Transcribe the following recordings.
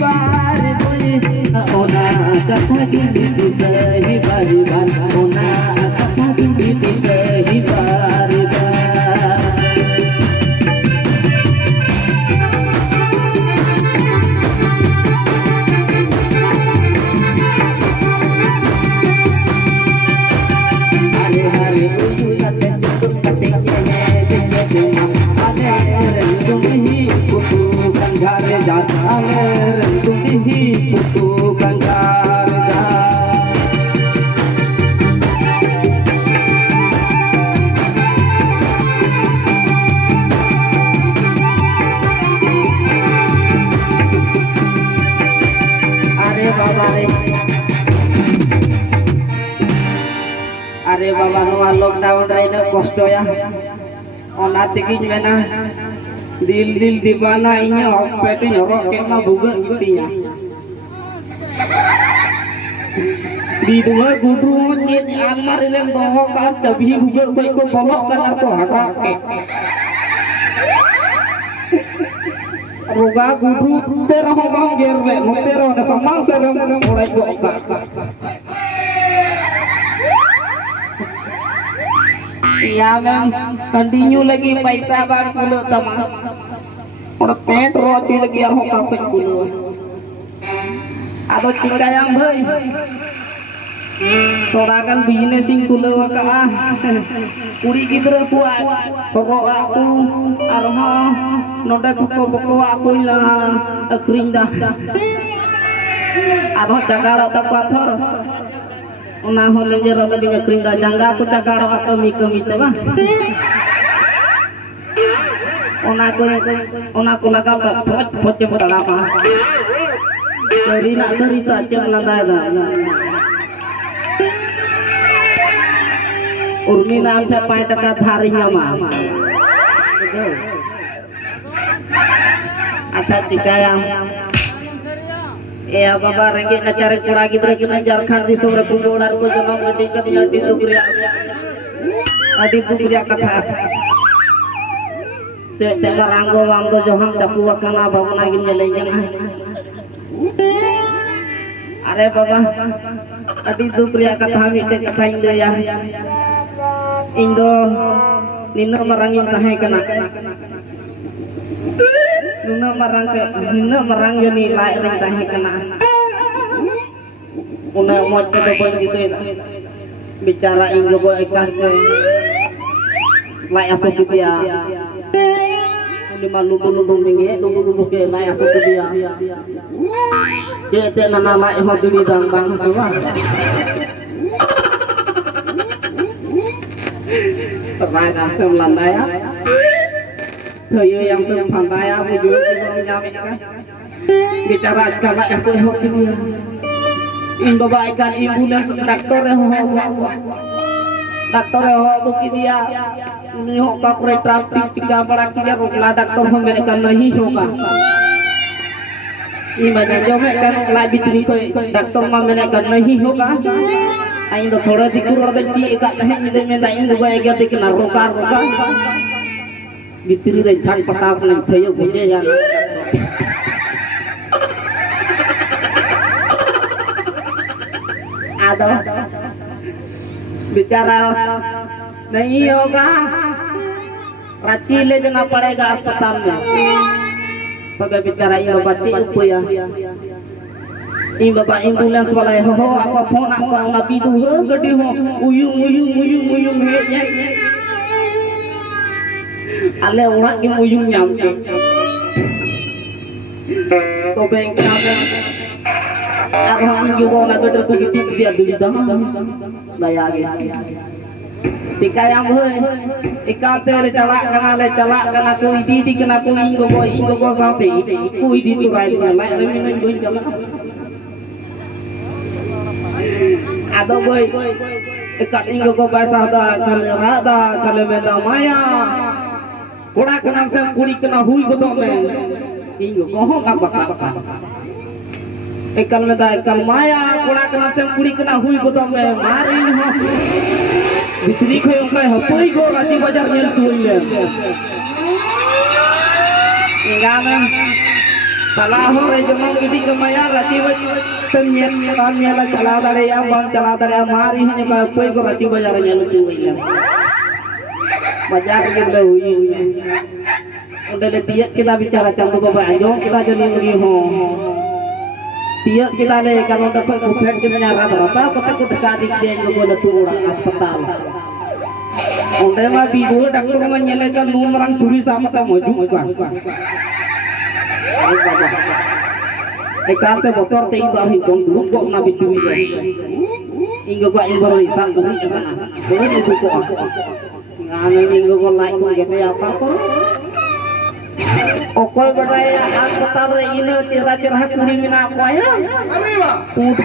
बार बोले ओना कथा गिनती सही बार बार ओना कथा गिनती सही बार बार हरे हरे उजुलते चुकुर कटे अरे बाबा नोआ लॉकडाउन रे न कष्ट या ओना तेगिन मेना दिल दिल दीवाना इnya पेट yorok ke ma buga gitinya di dua gudru nyit amar lem doho ka cabi buga koi ko bolok kan aku harap ke roga gudru tera ho bang gerle mutero na samang serem mulai ko ka iya mem continue lagi paisa bang kulo tama और पेट रोटी लगी हो का पे कुलो आदो चिंगायam भाई थोड़ा kan बिजनेसिंग कुलो का कुड़ी गिद्रा को रो aku arho noda ko boko aku la akring dah arho cagaro ta pathor ona hole je ro di akring dah jangga aku cagaro atau mi te ba ona ko laga phot je pota apa dari nak cerita jangan ada urmi naam se 5 taka dharinya mah acha tikayam ya baba renge na cari kura gidra kina Jharkhand di sore kubolar ko jonom gedi kadiya di dukriya adi dukriya katha te maranggo wamdo joham capu wakana bavana gin legen are baba adi dukriya katha mite katha indo ya indo nino marangin tahe kana nino marang yoni lai ring tahe kana una mot ke dobol gitu bicara inggo go ikan ke lai asok gitu ya lima lubung tinggi lubung ke lai asok gitu ya je nana lai ho dini dang bang semua pertanyaan sem landai ya thời yang sem pandai ya bujur nyami kan bicara skala asok ho gitu ya in baba ikan ambulans dokter ho dokter ho begini dia ini ho का पूरे traffic चिका बड़ा किया रोकला doctor हो मेरे का नहीं होगा ये मजा जो मैं का रोकला बितरी को डॉक्टर मा मेरे का नहीं होगा आई तो थोड़ा दिकुर और बच्ची एक कहे मिले में दाइन दुबा एक दिकना रोका बितरी रे छाट पटाप नहीं थयो गुजे या आदो बेचारा नहीं होगा रांची ले जाना पड़ेगा अस्पताल में पगे बेचारा ये बच्चे उपया इन बाबा एम्बुलेंस वाला हो आपका फोन आपका ना पीदू हो गड्डी हो उयू हे आले ओरा के उयू nyam के तो बैंक का अब हम जो ना गड्डी को गिट्टी दिया दुली दा दया गया tikayam hoy ikate le calak kana ko idi kana ko ingo saute ko idi tu rai le mai le boy jala ado boy ikat ingo ko basa da kale mena maya koda kana sem kuri kana hui ko do me ingo ko ho baka ekal mena ekal maya koda kana sem kuri kana hui ko do me mari ho bitri ko yung kay hapoy go rati bajar nyel tuloy le ngaman salah hore jemang gidi kemaya rati tenyen nyala cala dare ya bang cala dare mari hanya ka koi ko rati bajar nyala cuilan bajar ke hui udah le tiak kita bicara candu bapak anjong kita jadi lagi ho tiak kita le kalau dapat bukan kita nyara rata kota kota kadik dia yang boleh turun hospital udah mah bidu dokter menyelekan numerang curi sama tak maju kan ekarte motor te itu ahi dong dulu kok nabi curi hingga gua yang baru risan kuri sana boleh itu kok ngana hingga gua naik kok gitu ya apa kok okol beraya hospital ini tira-tira kuri mina aku ya put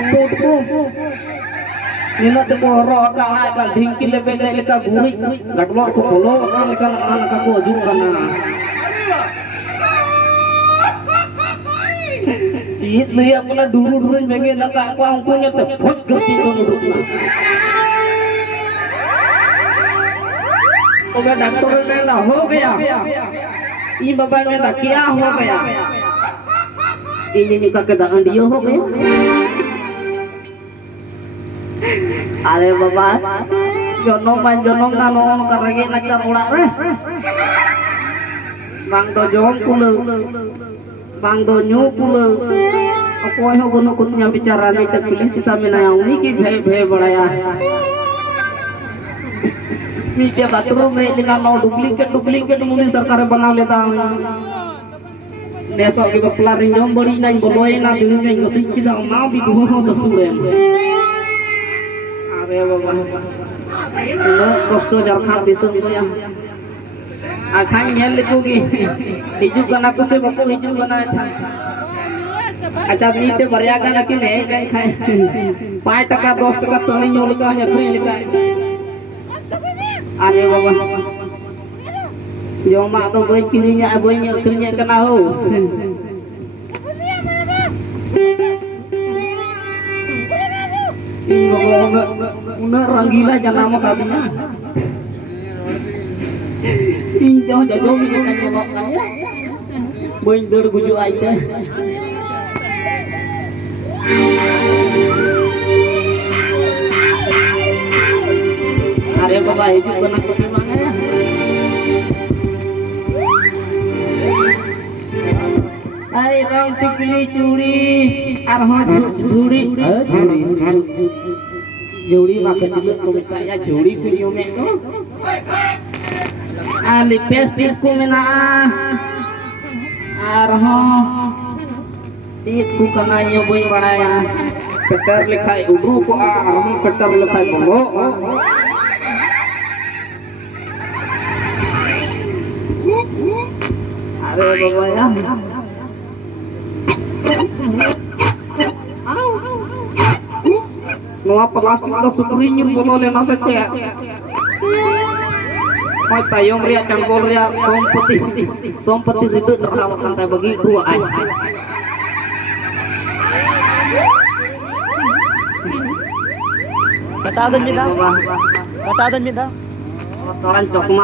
nino te ko ro ka la ka dingki lebe le ka guri gatlo ko kolo ka anak aku aju kana it liya pula duru mege naka aku angkunya te phot gati ko nurutna okay doctor ने ना हो गया ई बाबा में ना क्या हो गया ini kakek dah andio ho gaya अरे बाबा jonom na non karage na karula re bang do jom pula bang do nyu pula akoy ho gono kunya bicara ni tak pilih sita menayang ni ki bhe bhe badaya मी के bathroom में इतना no duplicate मुनी सरकार बना लेता है नेसो की बपला रिंजम बड़ी नहीं बोलोए ना दिन में ngasi kita mau bi duho ho dasuren अरे बाबा नो कष्ट जरखा दिसum ko ya akan nyel likugi hiju kana ko se bako hiju kana अच्छा मीटे बरिया का लकी ले गए खाए 5 टका 10 टका तोनी न्योल का खरी लिका अरे बाबा जो mak tu boy kirinya boy nya kirinya kena ho ini una ranggila jangan nama kabinya ini jauh jauh ni kan jawab kan ya boy dur guju aja अरे बाबा itu kena kepemang ya ai rong tikli curi arho juri juri makan juga tuh kayak juri video meko ali pestis ku mena arho tit ku kana yo boy badaya peter likhai udu ko arho peter likhai bongo अरे बाबा या नोआ plastic दा सुतरी nyur bolo lena sete mai tayong ria cangkol ria sompeti itu terawat santai bagi dua ai bata dan minta kotoran cokma